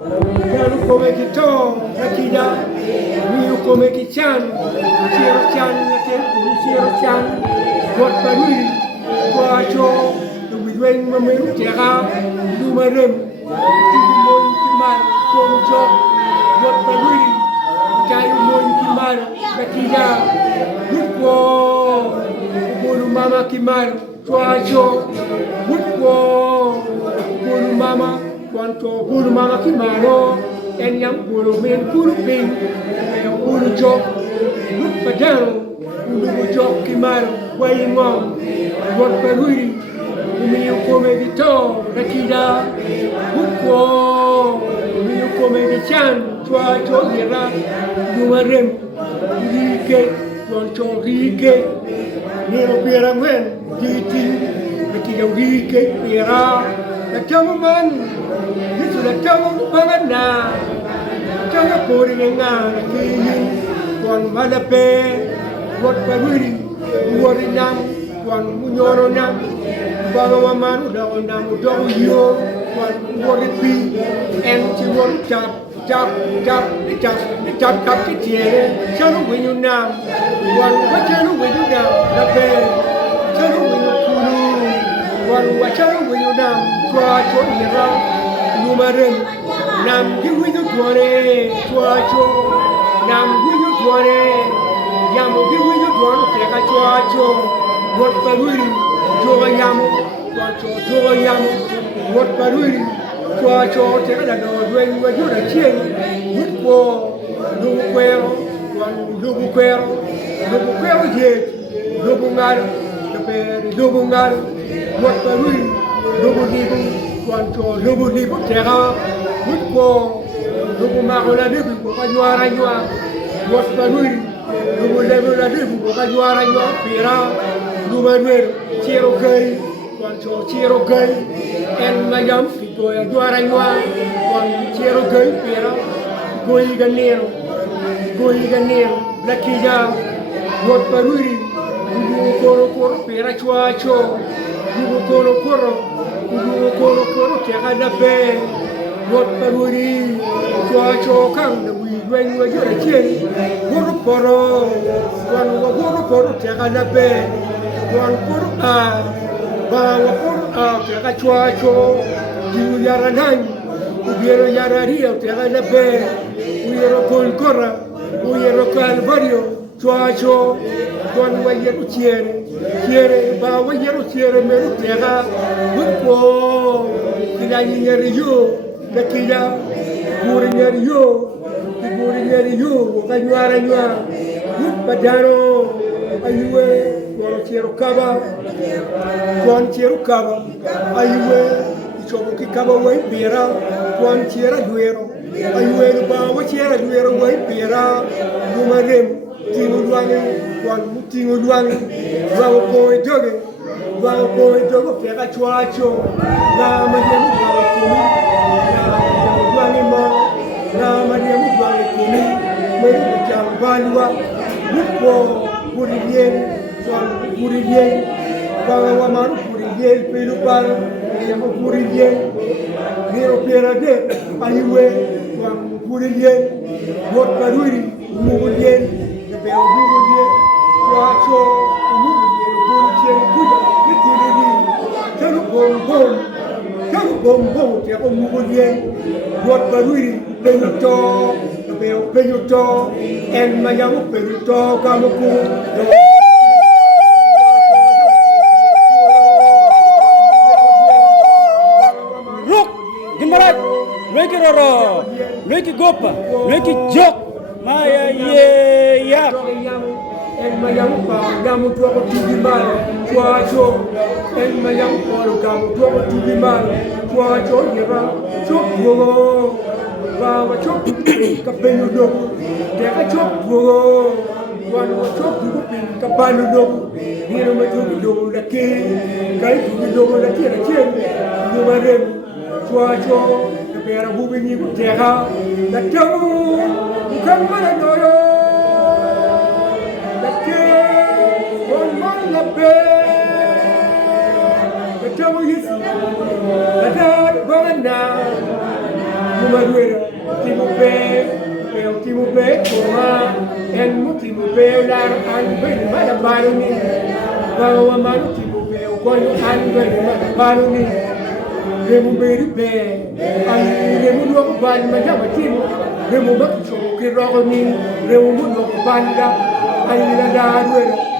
Yanu come kito, Bakiga, Miu come kichan, Chiro chan, Chiro chan, what Baruli, Quacho, the Widwing Mamu, Terra, Dumarem, Timon Kimar, Tom Chop, what Baruli, Taimon Kimar, Bakiga, Woodwall, Bulu Mama Kimar, Quacho, Woodwall, Bulu Mama. Quanto Guru Mama Kimaro, and young Guru Men Guru Ping, and Guru Chop, Look Padano, Guru Chop Kimaro, weighing on, what Baruli, Umiu Come Vito, Rakida, Woodwall, Umiu Come Vichan, Tua Chogera, Dumarem, Rike, Quanto Rike, Nero Pieramen, Giti, Rakida Rike, Piera. The gentleman, this is the gentleman Baganda, Janga Puringa, the king, one Malape, what Baruli, Warinam, one Munyoronam, Balawaman, Dawanam, Doyo, one Waripi, and she won't tap, the channel when you now, what channel when you now, the bear, channel when you Kulu, one what channel when you now. Quacho ira, numarem, nam giwinu tuare, quacho, nam giwinu tuare, yamu giwinu tuare, teka quacho, what Baruli, joa yamu, quacho, joa yamu, what Baruli, quacho, teka da no, when you do the chain, good for, lubu quero, yet, lubungar, the bear, lubungar, what Baruli. Lobo nibu, quanto lobo nibu terra, woodpo, lobo marola nibu, Banyarwanda, what Baruli, lobo level la nibu, Banyarwanda, Pira, Lumanuel, Cherokee, quanto Cherokee, and Mayam, Banyarwanda, one Cherokee, Pira, Goiganero, Bakiga, what Baruli, Koro, Pira Chuacho, Koro. Koro, Terra Bay, what Baruli, Quacho, Kang, we when we get a chin, Poro, one Terra Bay, one Poro, Terra Chuacho, Yaranan, Ubiero Yararia, Terra Bay, we are a Colcora, we are a Calvario, Chuacho, one way you Tiere, Bawa Tiere, Merutera, Woodpo, Kinaniario, the Kida, Burinario, the Burinario, Banyarwanda, Woodpadano, Ayue, Guantiero Cava, Ayue, Chope Cava, White Pera, Guantiera Duero, Ayue, Bawa Tiera Duero, White Pera, Numarem. Tingo duane, vao poi dogo, pega chuacho, na mariamu duane ma, na mariamu duane kumi, meru jambalwa, buko purilien, vao wamaru purilien, pelupar, yamu purilien, nero perade, ayue, purilien, bot Baruli, mugulien. Bagwere, Quacho, Bombo, what Baruli, Penuto, and Mayamu Penuto, Kamuku. Look, Gimara, make it a make it gopa, make it joke. Maya ya and Mayam Gamu to Gimara, Quacho, and Mayam Gamu to Gimara, Quacho, Yera, Chope, Baba Chope, Capenudo, Terra Chope, one was Chope, Capanudo, here my Tudo, the king, Guy to the Dogo, the King, Numarem, Quacho, the pair of moving Terra, the Town. Come on, Adoro! The king, one man the bear. The trouble is, the dad, Baganda. Mumaruera, Timupe, Timupe, Koma, and Mutimupe, Lar, and Benny Baruni, Bawamanu Timupe, Okon, and Benny Baruni, Remuberi Bear, and Remuno Ban Majabatimu, Remubatu, Kirogoni, Remuno Banda, and Yadaruera.